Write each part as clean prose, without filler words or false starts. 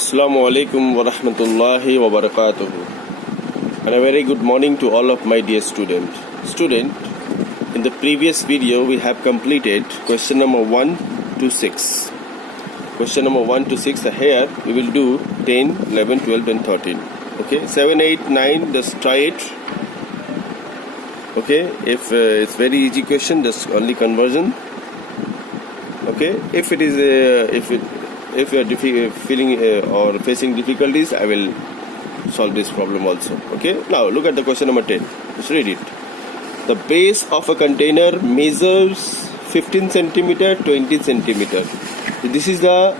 Assalamu alaikum wa rahmatullahi wa barakatuhu. And a very good morning to all of my dear students. Student, in the previous video we have completed question number 1 to 6. Question number 1 to 6, here we will do 10, 11, 12 and 13. Okay, 7, 8, 9, just try it. Okay, if it's very easy question, just only conversion. Okay, if it is if you are feeling or facing difficulties, I will solve this problem also. Okay, now look at the question number 10. Let's read it. The base of a container measures 15 centimeter, 20 centimeter. This is the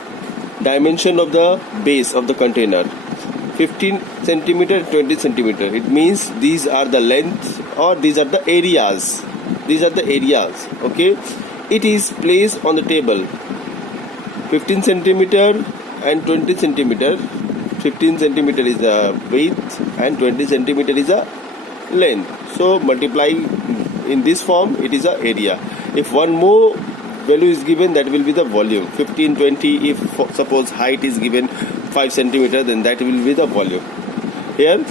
dimension of the base of the container. 15 centimeter, 20 centimeter. It means these are the length or these are the areas. These are the areas. Okay, it is placed on the table. 15 centimeter and 20 centimeter. 15 centimeter is the width and 20 centimeter is the length. So multiply in this form, it is the area. If one more value is given, that will be the volume. 15, 20, if suppose height is given 5 centimeter, then that will be the volume. Here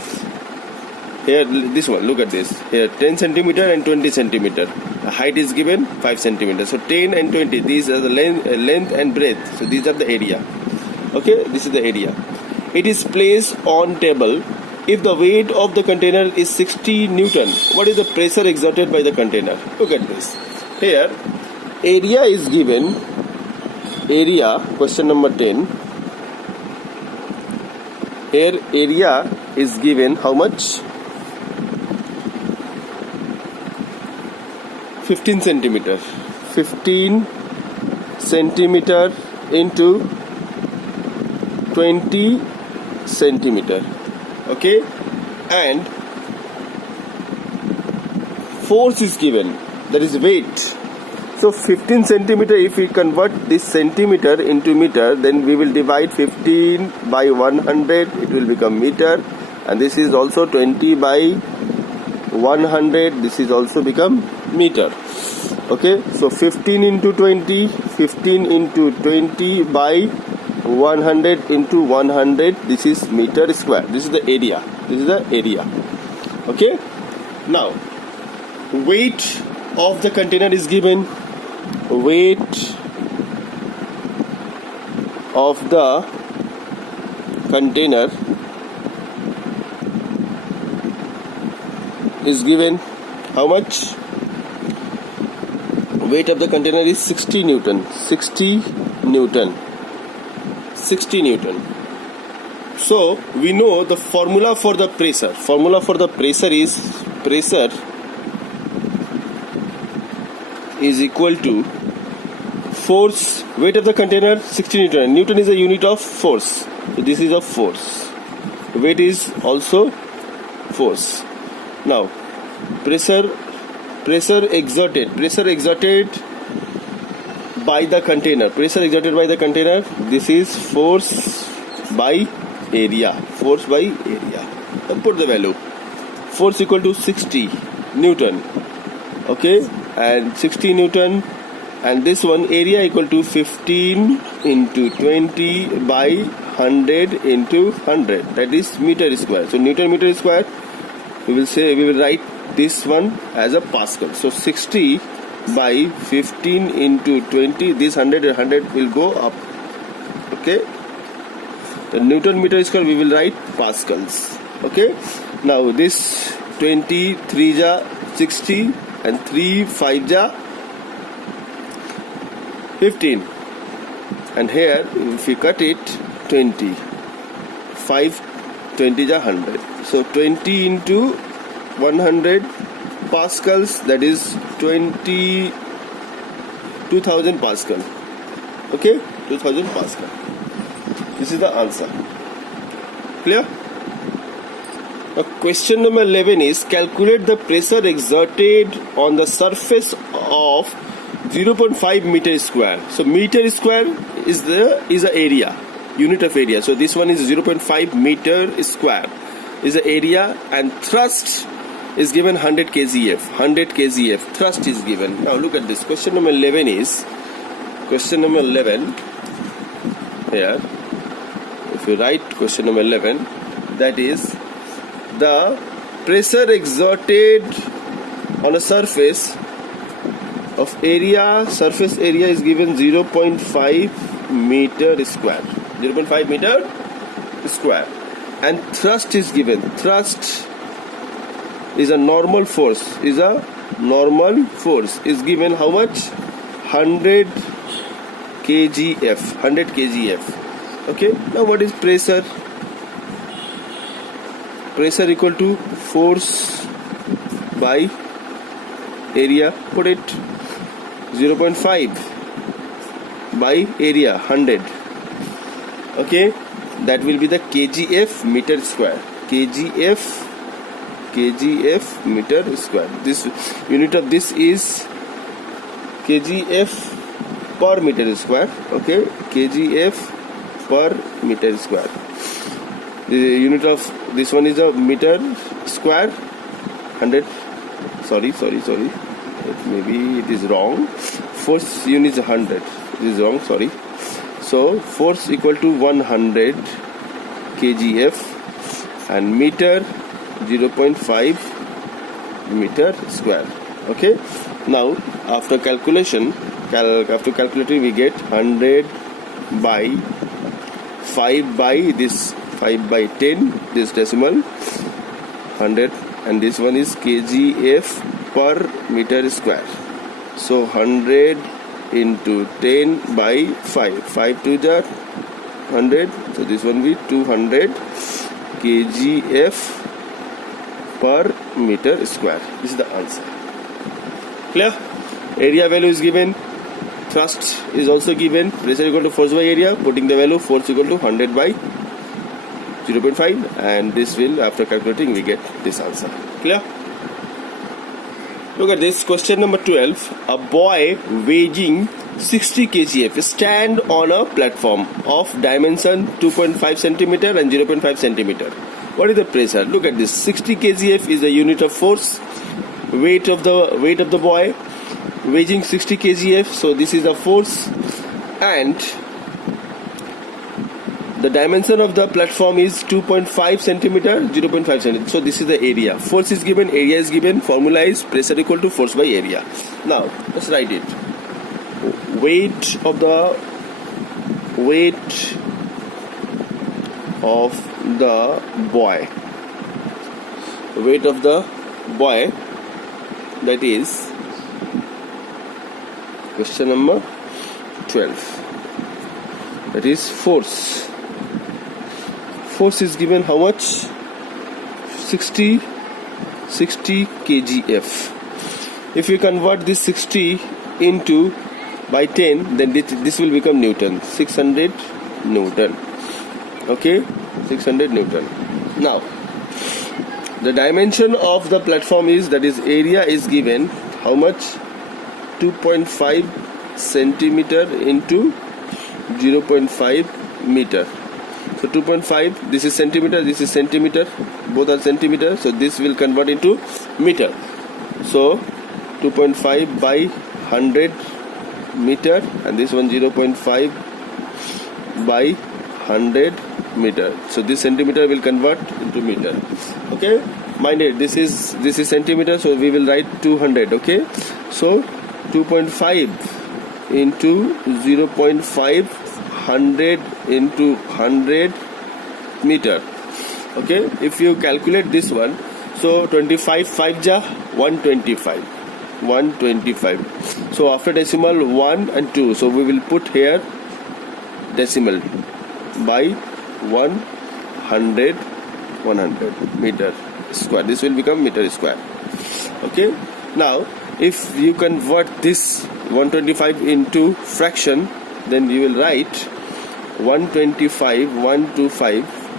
this one, look at this. Here 10 centimeter and 20 centimeter. The height is given 5 centimeter. So 10 and 20, these are the length and breadth. So these are the area. Okay, this is the area. It is placed on table. If the weight of the container is 60 Newton, what is the pressure exerted by the container? Look at this. Here, area is given. Area, question number 10. Here, area is given how much? 15 centimeter. 15 centimeter into 20 centimeter. Okay, and force is given, that is weight. So 15 centimeter, if we convert this centimeter into meter, then we will divide 15 by 100, it will become meter, and this is also 20 by 100, this is also become meter. Okay, so 15 into 20, 15 into 20 by 100 into 100, this is meter square. This is the area. This is the area. Okay, now weight of the container is given. Weight of the container is given how much? Weight of the container is 60 Newton. 60 Newton. 60 Newton. So we know the formula for the pressure. Formula for the pressure is equal to force. Weight of the container 60 Newton. Newton is a unit of force. So this is a force. Weight is also force. Now pressure exerted by the container. Pressure exerted by the container. This is force by area. Force by area. And put the value. Force equal to 60 Newton. Okay, and 60 Newton, and this one area equal to 15 into 20 by 100 into 100. That is meter square. So Newton meter square. We will write this one as a Pascal. So 60 by 15 into 20, this 100 will go up. Okay, the Newton meter square we will write Pascals. Okay, now this 20 3 ja 60 and 3 5 ja 15, and here if we cut it 20, 5 20 ja 100. So 20 into 100 Pascals, that is 2000 Pascal. Okay, 2000 Pascal. This is the answer. Clear? Now question number 11 is calculate the pressure exerted on the surface of 0.5 meter square. So meter square is the area, unit of area. So this one is 0.5 meter square is the area, and thrust is given 100 kgf. 100 kgf thrust is given. Now look at this. Question number 11 is, question number 11 here, if you write question number 11, that is the pressure exerted on a surface of surface area is given 0.5 meter square, 0.5 meter square, and thrust is given. Thrust is a normal force, is given how much? 100 kgf, 100 kgf. Okay, now what is pressure? Pressure equal to force by area. Put it 0.5 by area 100. Okay, that will be the kgf meter square. kgf meter square. This unit of this is kgf per meter square. Okay, kgf per meter square. The unit of this one is a meter square. 100. Sorry. Maybe it is wrong. Force unit is 100. It is wrong. Sorry. So force equal to 100 kgf and meter 0.5 meter square. Okay. Now after calculating we get 100 by 5 by this 5 by 10, this decimal 100, and this one is kgf per meter square. So 100 into 10 by 5, 5 to the 100, so this one will be 200 kgf per meter square. This is the answer. Clear? Area value is given, thrust is also given, pressure equal to force by area, putting the value force equal to 100 by 0.5, and this will, after calculating, we get this answer. Clear? Look at this question number 12. A boy weighing 60 kgf stand on a platform of dimension 2.5 centimeter and 0.5 centimeter. What is the pressure? Look at this. 60 kgf is the unit of force. Weight of the boy weighing 60 kgf. So this is the force, and the dimension of the platform is 2.5 centimeter, 0.5 centimeter. So this is the area. Force is given, area is given. Formula is pressure equal to force by area. Now let's write it. Weight of the boy. Weight of the boy. That is question number 12. That is force. Force is given how much? 60 kgf. If you convert this 60 into by 10, then this will become Newton. 600 Newton. Okay, 600 Newton. Now the dimension of the platform is, that is area is given how much? 2.5 centimeter into 0.5 meter. So 2.5, this is centimeter, this is centimeter, both are centimeter, so this will convert into meter. So 2.5 by 100 meter, and this one 0.5 by 100 meter. So this centimeter will convert into meter. Okay, mind it, this is centimeter, so we will write 200. Okay, so 2.5 into 0.5, 100 into 100 meter. Okay, if you calculate this one, so 25 5 ja 125. So after decimal 1 and 2, so we will put here decimal by 100 meter square. This will become meter square. Okay, now if you convert this 125 into fraction, then you will write 125.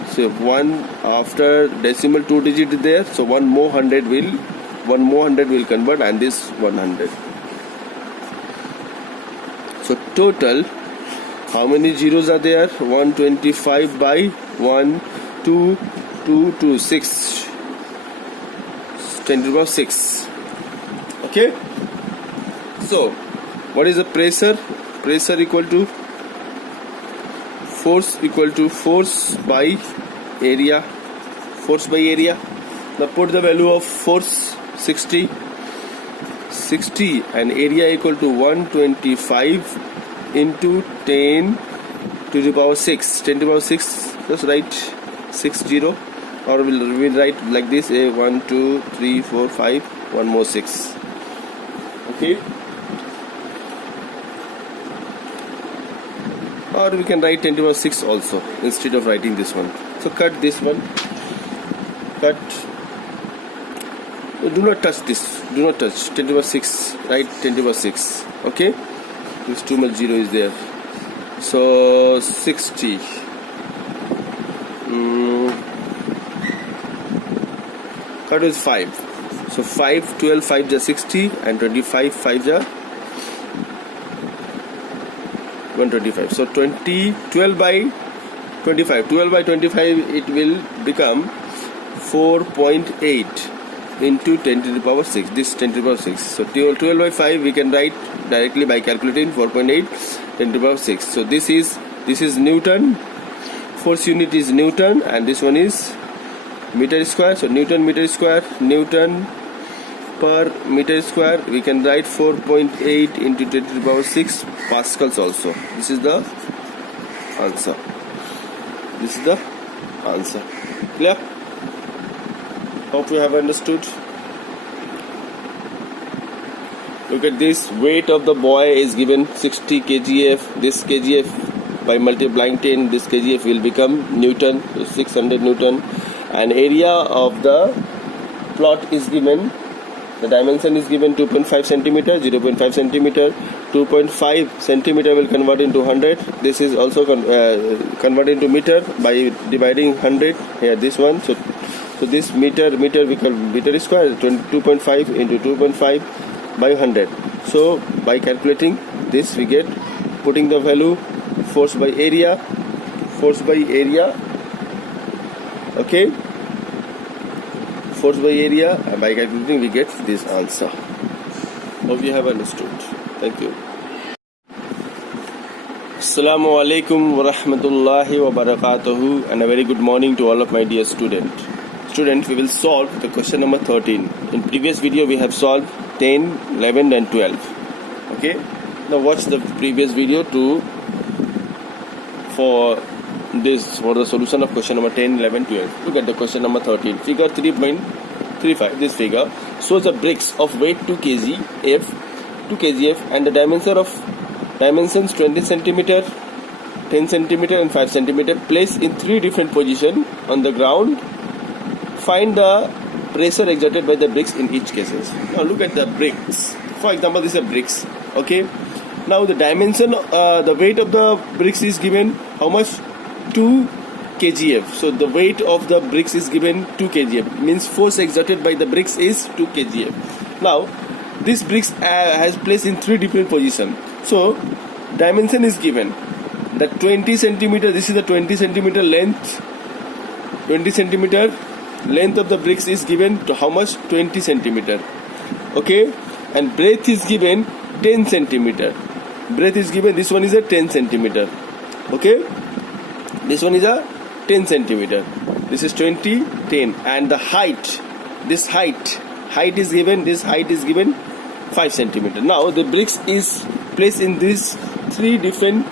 So one after decimal 2 digit there, so one more 100 will convert, and this 100. So total, how many zeros are there? 125 by 1, 2, 2, 2, 6. 10 to the power 6. Okay. So what is the pressure? Pressure equal to force equal to force by area. Force by area. Now put the value of force 60 and area equal to 125 into 10 to the power 6. 10 to the power 6. Just write 60, or we'll write like this: 1 2 3 4 5, one more 6. Okay. Or we can write 10 to the power 6 also instead of writing this one. So cut this one. Cut. Do not touch this. Do not touch 10 to the power 6. Write 10 to the power 6. Okay. This too much zero is there. So 60. Cut is 5. So 5, 12, 5 is 60, and 25, 5 is 125. So 12 by 25. 12 by 25, it will become 4.8 into 10 to the power 6. This 10 to the power 6. So 12 by 5 we can write directly by calculating 4.8 10 to the power 6. So this is Newton. Force unit is Newton, and this one is meter square. So Newton meter square, Newton per meter square. We can write 4.8 into 10 to the power 6 pascals also. This is the answer. This is the answer. Clear? Hope you have understood. Look at this. Weight of the boy is given 60 kgf. This kgf by multiplying 10, this kgf will become Newton, 600 Newton. And area of the plot is given. The dimension is given 2.5 centimeter, 0.5 centimeter. 2.5 centimeter will convert into 100. This is also converted into meter by dividing 100 here. This one. So this meter we call meter square. 2.5 into 2.5 by 100. So by calculating this, we get, putting the value force by area. Okay. Force by area, and by calculating we get this answer. Hope you have understood. Thank you. Assalamu alaikum wa rahmatullahi wa barakatuhu, and a very good morning to all of my dear students. Students, we will solve the question number 13. In previous video we have solved 10, 11 and 12. Okay. Now watch the previous video for the solution of question number 10, 11, 12. Look at the question number 13. Figure 3.35. This figure shows the bricks of weight 2 kgf and the dimensions 20 centimeter, 10 centimeter and 5 centimeter placed in 3 different positions on the ground. Find the pressure exerted by the bricks in each cases. Now look at the bricks. For example, this is a bricks. Okay. Now the dimension, the weight of the bricks is given how much? 2 kgf. So the weight of the bricks is given 2 kgf. Means force exerted by the bricks is 2 kgf. Now this bricks has placed in 3 different positions. So dimension is given. The 20 centimeter. This is the 20 centimeter length. 20 centimeter length of the bricks is given to how much? 20 centimeter. Okay. And breadth is given 10 centimeter. Breadth is given. This one is a 10 centimeter. Okay. This one is a 10 centimeter. This is 20, 10. And the height, this height is given, this height is given 5 centimeter. Now the bricks is placed in these 3 different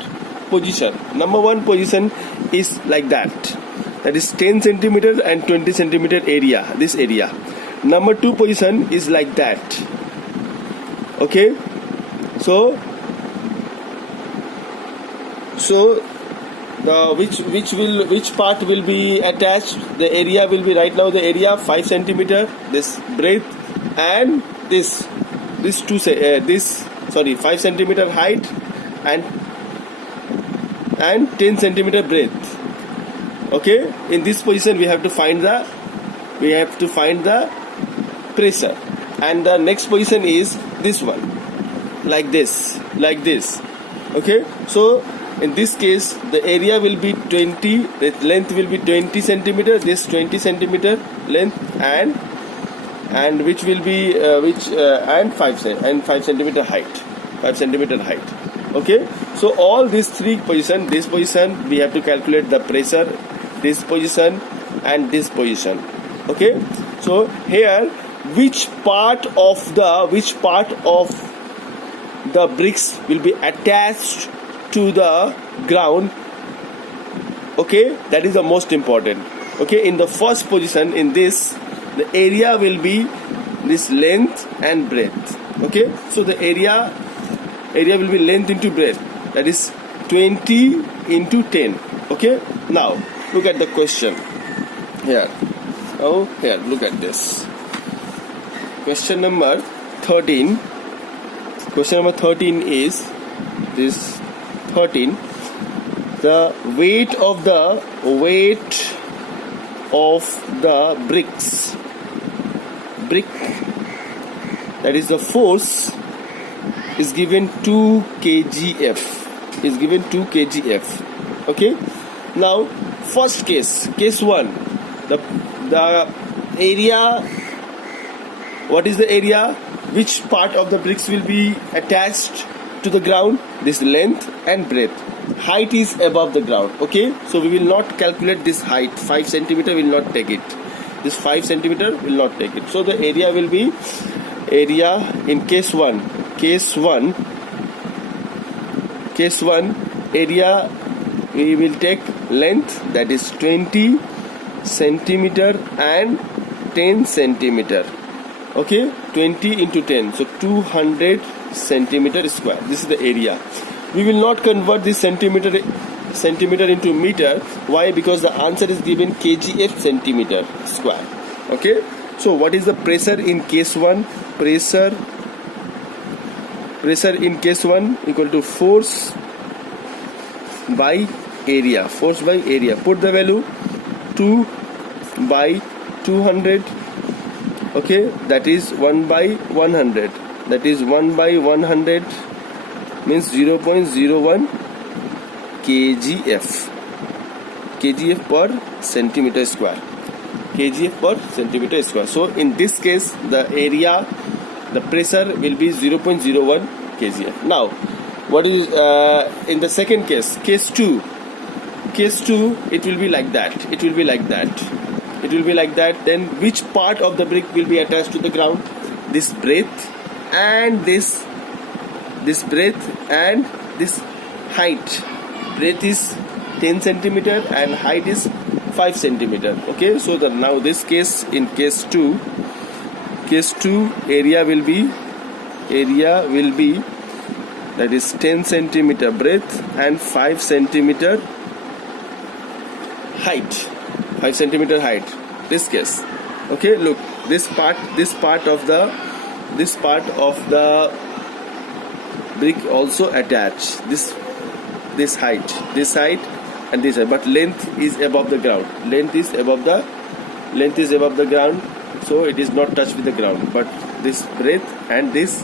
positions. Number 1 position is like that. That is 10 centimeter and 20 centimeter area, this area. Number 2 position is like that. Okay. So the which part will be attached? The area will be, right now the area 5 centimeter, this breadth, and this 5 centimeter height and 10 centimeter breadth. Okay. In this position we have to find the pressure, and the next position is this one, like this. Okay. So in this case, the area will be 20, the length will be 20 centimeter, this 20 centimeter length, and which will be and 5 centimeter height. Okay, so all these three position, this position we have to calculate the pressure, this position and this position. Okay, so here which part of the bricks will be attached to the ground. Okay, that is the most important. Okay, in the first position, in this, the area will be this length and breadth. Okay, so the area will be length into breadth, that is 20 into 10. Okay, now look at the question here. Oh, here, look at this. Question number 13. Question number 13 is this 13. The weight of the brick, that is the force, is given 2 kgf. Okay, now first case 1, the area. What is the area? Which part of the bricks will be attached to the ground? This length and breadth. Height is above the ground. Okay, so we will not calculate this height. 5 centimeter will not take it. This 5 centimeter will not take it. So the area will be in case 1 area, we will take length, that is 20 centimeter and 10 centimeter. Okay, 20 into 10, so 200 centimeter square. This is the area. We will not convert this centimeter into meter. Why? Because the answer is given kgf centimeter square. Okay, so what is the pressure in case 1? Pressure in case 1 equal to force by area. Put the value 2 by 200. Okay, that is 1 by 100. That is 1 by 100 means 0.01 kgf per centimeter square. So in this case, the pressure will be 0.01 kgf. Now, what is in the second case 2? It will be like that. Then which part of the brick will be attached to the ground? This breadth and this height. Breadth is 10 centimeter and height is 5 centimeter. Okay, so now this case, in case 2, area will be that is 10 centimeter breadth and 5 centimeter height. This case. Okay, look, this part of the brick also attached. This height and this height, but length is above the ground. Length is above the ground, so it is not touched with the ground. But this breadth and this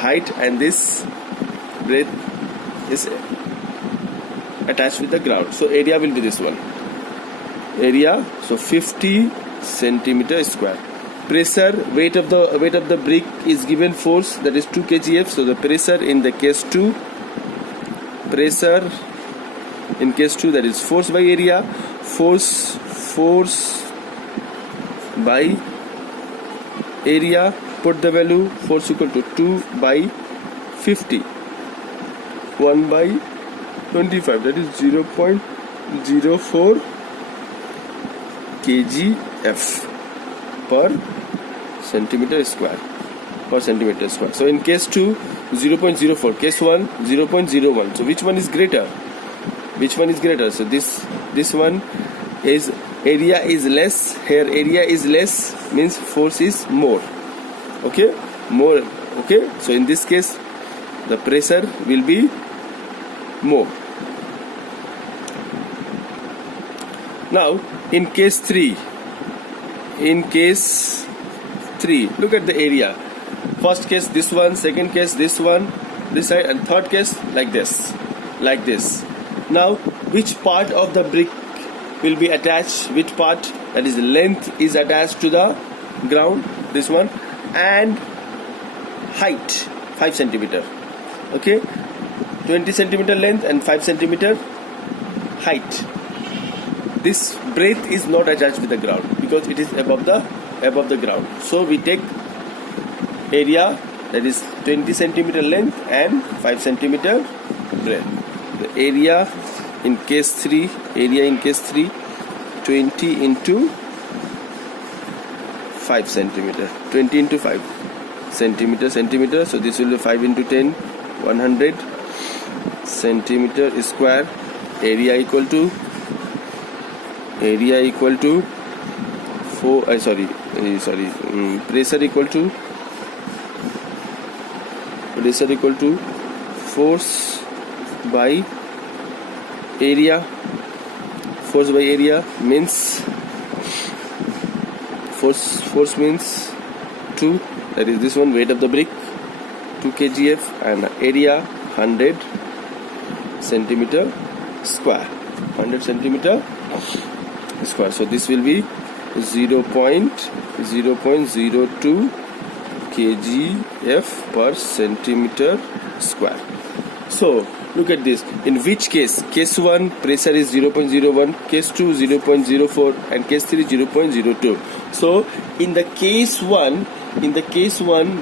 height and this breadth is attached with the ground. So area will be this one. Area, so 50 centimeter square. Pressure, weight of the brick is given force, that is 2 kgf. So the pressure in the case 2, that is force by area. Force by area. Put the value, force equal to 2 by 50. 1 by 25, that is 0.04 kgf per centimeter square. So in case 2, 0.04, case 1, 0.01. So which one is greater? So this one is, area is less. Here area is less means force is more. Okay, more. Okay, so in this case the pressure will be more. Now in case 3, look at the area. First case this one, second case this one, this side, and third case like this. Now which part of the brick will be attached? Which part? That is, length is attached to the ground, this one, and height 5 centimeter. Okay, 20 centimeter length and 5 centimeter height. This breadth is not attached with the ground because it is above the ground. So we take area that is 20 centimeter length and 5 centimeter breadth. The area in case 3, 20 into 5 centimeter, 20 into 5 centimeter. So this will be 5 into 10, 100 centimeter square. Area equal to 4. Pressure equal to force by area. Force by area means force means 2. That is this one, weight of the brick 2 kgf, and area 100 centimeter square. 100 centimeter square. So this will be 0.02 kgf per centimeter square. So look at this. In which case? Case 1 pressure is 0.01, case 2 0.04, and case 3 0.02. So in the case 1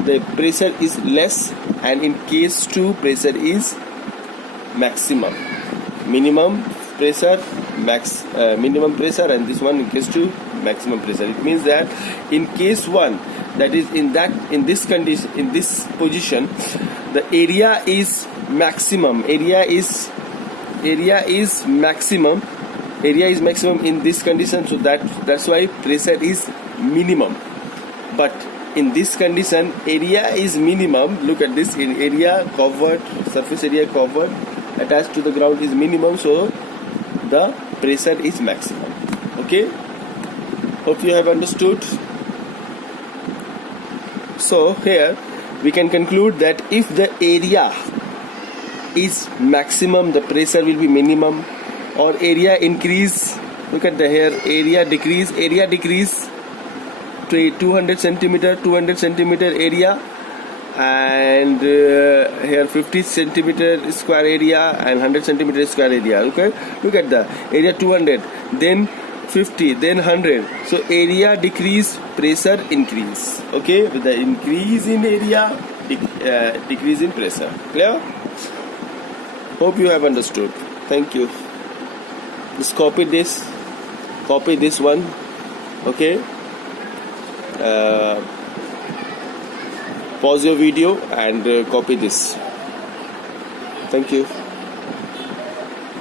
the pressure is less, and in case 2 pressure is maximum. Minimum pressure, minimum pressure, and this one in case 2 maximum pressure. It means that in case 1, that is in this condition, in this position, the area is maximum. Area is maximum in this condition. So that's why pressure is minimum. But in this condition, area is minimum. Look at this. In area covered, surface area covered attached to the ground is minimum. So the pressure is maximum. Okay. Hope you have understood. So here we can conclude that if the area is maximum, the pressure will be minimum, or area increase. Look at the here, area decrease to 200 centimeter area, and here 50 centimeter square area and 100 centimeter square area. Okay, look at the area 200, then 50, then 100. So area decrease, pressure increase. Okay, with the increase in area, decrease in pressure. Clear? Hope you have understood. Thank you. Just copy this one. Okay. Pause your video and copy this. Thank you.